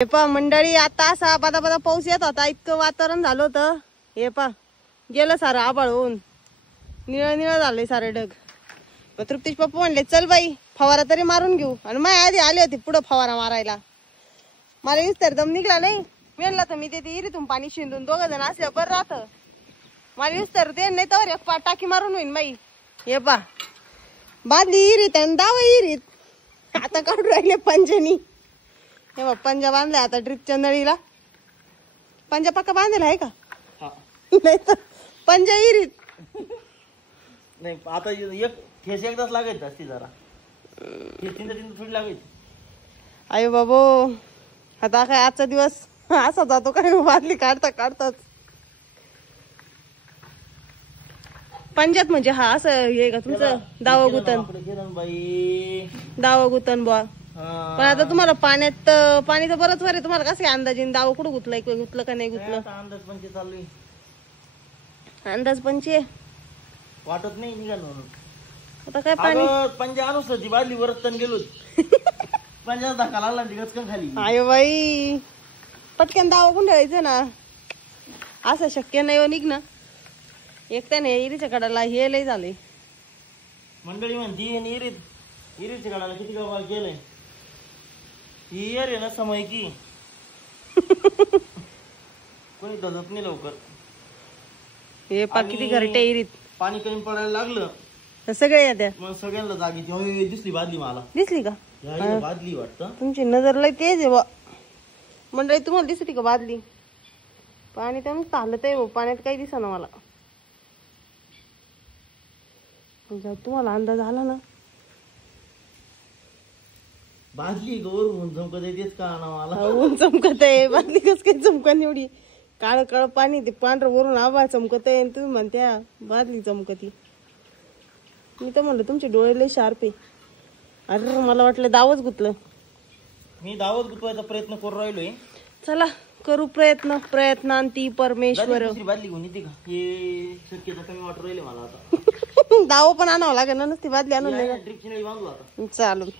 हे पा मंडळी, आता असा बदा बदा पाऊस येत होता, इतकं वातावरण झालं होतं. हे पा गेलं सारं आबाळ होऊन, निळ निळ झालंय सारे ढग. मग तृप्तीश पप्पा म्हणले चल बाई फवारा तरी मारून घेऊ. आणि माझ्या आधी आले होते पुढं फवारा मारायला. मला यूज तर दम निघला नाही. म्हणलं तर मी ते इरीतून पाणी शिंदून दोघं जण असल्या बरं राहतं. मला यूज तर ते नाही तर एक टाकी मारून होईन बाई. हे पा बादली इरीत आणि दावा इरीत. आता काढून राहिले पंजनी. हे बघ पंजा बांधलाय आता ड्रिपच्या नळीला. पंजा पक्का बांधलेला आहे का? नाही तर पंजा इरीत नाही. आता एक ठेस एकदाच लागायचं असते जरा. थोडी लागायची. अयो बाबो, आता काय आजचा दिवस असा जातो काय बादली काढता काढताच. पंजात म्हणजे हा असं हे का तुमचं दावा गुतन? दावा गुतन बुवा. पण आता तुम्हाला पाण्यात पाणी तर बरंच वर आहे. तुम्हाला कसं काय अंदाजीन दावा कुठं गुतलंय गुतलं का नाही गुतलं? अंदाज पंचे चालू आहे. अंदाज पंचे वाटत नाही निघाल म्हणून. आता काय पाणी पंजा आणूस ती बादली वरच तण गेलो. पंजा धक्का लागला गचकन खाली. आयो बाई, पटकन दावा गुंडाळायचं ना. असं शक्य नाही हो निघ ना. एक त्याने इरीच्या कडाला हे लय झालंय. मंडळी म्हणती इरीच्या कडाला किती गावा गेलंय. ही इयर आहे ना समय की कोणी दजत नाही लवकर. हे पा किती घरटे इरीत. पाणी कमी पडायला लागलं सगळे येत्या. मग सगळ्यांना जागी दिसली बादली. मला दिसली का? बादली वाटतं. तुमची नजर लय तेज आहे बा मंडळी. तुम्हाला दिसती का बादली? पाणी तर नुसतं हालत आहे. पाण्यात काही दिसा ना मला. तुम्हाला अंदाज आला ना. बादली गौर चमकत आहे तेच का ना मला. ऊन चमकत आहे. बादली कस काही चमकन एवढी. काळ काळ पाणी ते पांढरं वरून आभाळ चमकत आहे. तुम्ही म्हणत्या बादली चमकती. मी तर म्हणलं तुमचे डोळे लय शार्प आहे. अरे मला वाटलं दावच गुतलं. मी दावत गुतवायचा प्रयत्न करू राहिलोय. चला करू प्रयत्नांती परमेश्वर. बादली घेऊन येते का हे शक्यता कमी वाटू राहिले मला आता. दाव पण आणावं लागेल ना. नुसती बादली आणून ड्रिपची नळी बांधू आता. चालू.